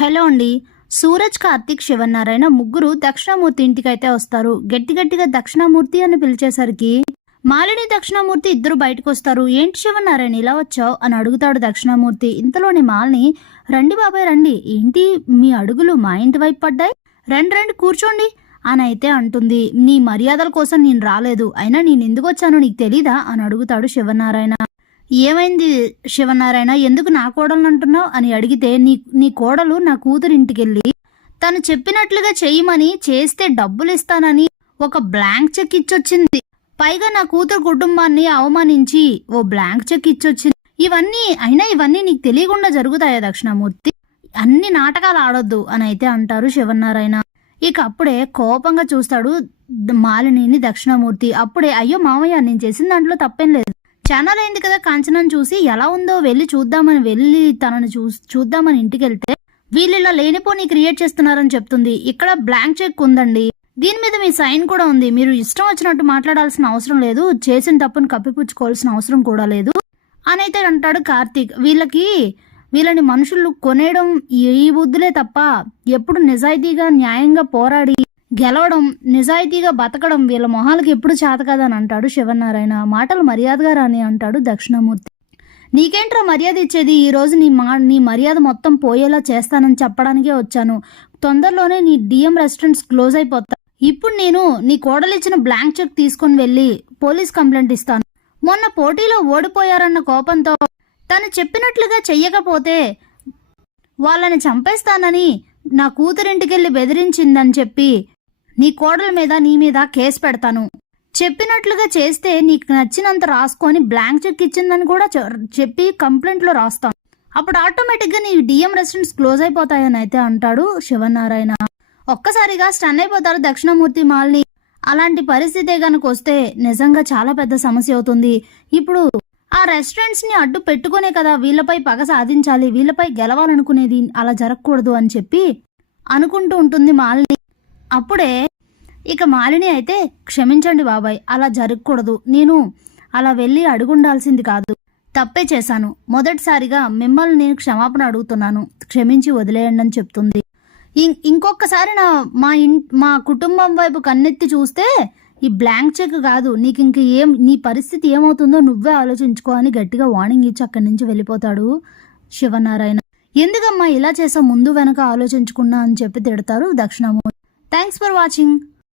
Hello అండి. సూరజ్, కార్తిక్, శివనారాయణ ముగ్గురు దక్షిణామూర్తి ఇంటికైతే వస్తారు. గట్టిగా దక్షిణామూర్తి అని పిలిచేసరికి మాలిని, దక్షిణామూర్తి ఇద్దరు బయటకు వస్తారు. ఏంటి శివనారాయణ ఇలా వచ్చావు అని అడుగుతాడు దక్షిణామూర్తి. ఇంతలోని మాలిని, రండి బాబాయ్ రండి, ఏంటి మీ అడుగులు మా ఇంటి వైపు పడ్డాయి, రండి రండి కూర్చోండి అని అయితే అంటుంది. నీ మర్యాదల కోసం నేను రాలేదు, అయినా నేను ఎందుకు వచ్చానో నీకు తెలీదా అని అడుగుతాడు శివనారాయణ. ఏమైంది శివనారాయణ, ఎందుకు నా కోడలు అంటున్నావు అని అడిగితే, నీ కోడలు నా కూతురు ఇంటికెళ్ళి తను చెప్పినట్లుగా చెయ్యమని, చేస్తే డబ్బులు ఇస్తానని ఒక బ్లాంక్ చెక్ ఇచ్చొచ్చింది. పైగా నా కూతురు కుటుంబాన్ని అవమానించి ఓ బ్లాంక్ చెక్ ఇచ్చొచ్చింది. ఇవన్నీ నీకు తెలియకుండా జరుగుతాయా దక్షిణామూర్తి? అన్ని నాటకాలు ఆడొద్దు అని అయితే అంటారు శివనారాయణ. ఇక అప్పుడే కోపంగా చూస్తాడు మాలినిని దక్షిణామూర్తి. అప్పుడే, అయ్యో మామయ్య, నేను చేసిన దాంట్లో తప్పేం లేదు, ఛానల్ అయింది కదా కాంచనని చూసి ఎలా ఉందో వెళ్ళి తనని చూద్దామని ఇంటికి వెళ్తే వీళ్ళిలా లేనిపోని క్రియేట్ చేస్తున్నారని చెప్తుంది. ఇక్కడ బ్లాంక్ చెక్ ఉందండి, దీని మీద మీ సైన్ కూడా ఉంది, మీరు ఇష్టం వచ్చినట్టు మాట్లాడాల్సిన అవసరం లేదు, చేసిన తప్పును కప్పిపుచ్చుకోవాల్సిన అవసరం కూడా లేదు అని అయితే అంటాడు కార్తీక్. వీళ్ళని మనుషులు కొనేయడం ఈ బుద్ధులే తప్ప ఎప్పుడు నిజాయితీగా న్యాయంగా పోరాడి గెలవడం, నిజాయితీగా బతకడం వీళ్ళ మొహాలకి ఎప్పుడు చేత కాదని అంటాడు శివనారాయణ. మాటలు మర్యాదగా రాని అంటాడు దక్షిణామూర్తి. నీకేంట్రా మర్యాద ఇచ్చేది, ఈ రోజు నీ మర్యాద మొత్తం పోయేలా చేస్తానని చెప్పడానికే వచ్చాను. తొందరలోనే నీ డిఎం రెస్టారెంట్స్ క్లోజ్ అయిపోతా. ఇప్పుడు నేను నీ కోడలిచ్చిన బ్లాంక్ చెక్ తీసుకుని వెళ్ళి పోలీస్ కంప్లైంట్ ఇస్తాను. మొన్న పోటీలో ఓడిపోయారన్న కోపంతో తను చెప్పినట్లుగా చెయ్యకపోతే వాళ్ళని చంపేస్తానని నా కూతురింటికెళ్ళి బెదిరించిందని చెప్పి నీ కోడల మీద నీ మీద కేసు పెడతాను. చెప్పినట్లుగా చేస్తే నీకు నచ్చినంత రాసుకొని బ్లాంక్ చెక్ ఇచ్చిందని కూడా చెప్పి కంప్లైంట్లో రాస్తాను. అప్పుడు ఆటోమేటిక్గా నీ డిఎం రెస్టారెంట్స్ క్లోజ్ అయిపోతాయని అయితే అంటాడు శివనారాయణ. ఒక్కసారిగా స్టన్ అయిపోతారు దక్షిణామూర్తి, మాలిని. అలాంటి పరిస్థితే కనుక వస్తే నిజంగా చాలా పెద్ద సమస్య అవుతుంది. ఇప్పుడు ఆ రెస్టారెంట్స్ ని అడ్డు పెట్టుకునే కదా వీళ్ళపై పగ సాధించాలి, వీళ్ళపై గెలవాలనుకునేది, అలా జరగకూడదు అని చెప్పి అనుకుంటూ ఉంటుంది మాలిని. అప్పుడే ఇక మాలిని అయితే, క్షమించండి బాబాయ్, అలా జరగకూడదు, నేను అలా వెళ్ళి అడుగుండాల్సింది కాదు, తప్పే చేశాను, మొదటిసారిగా మిమ్మల్ని నేను క్షమాపణ అడుగుతున్నాను, క్షమించి వదిలేయండి అని చెప్తుంది. ఇంకొకసారి మా కుటుంబం వైపు కన్నెత్తి చూస్తే ఈ బ్లాంక్ చెక్ కాదు, నీకు నీ పరిస్థితి ఏమవుతుందో నువ్వే ఆలోచించుకో అని గట్టిగా వార్నింగ్ ఇచ్చి అక్కడి నుంచి వెళ్ళిపోతాడు శివనారాయణ. ఎందుకమ్మా ఇలా చేసా, ముందు వెనక ఆలోచించుకున్నా అని చెప్పి తిడతారు దక్షిణామూర్తి. Thanks for watching.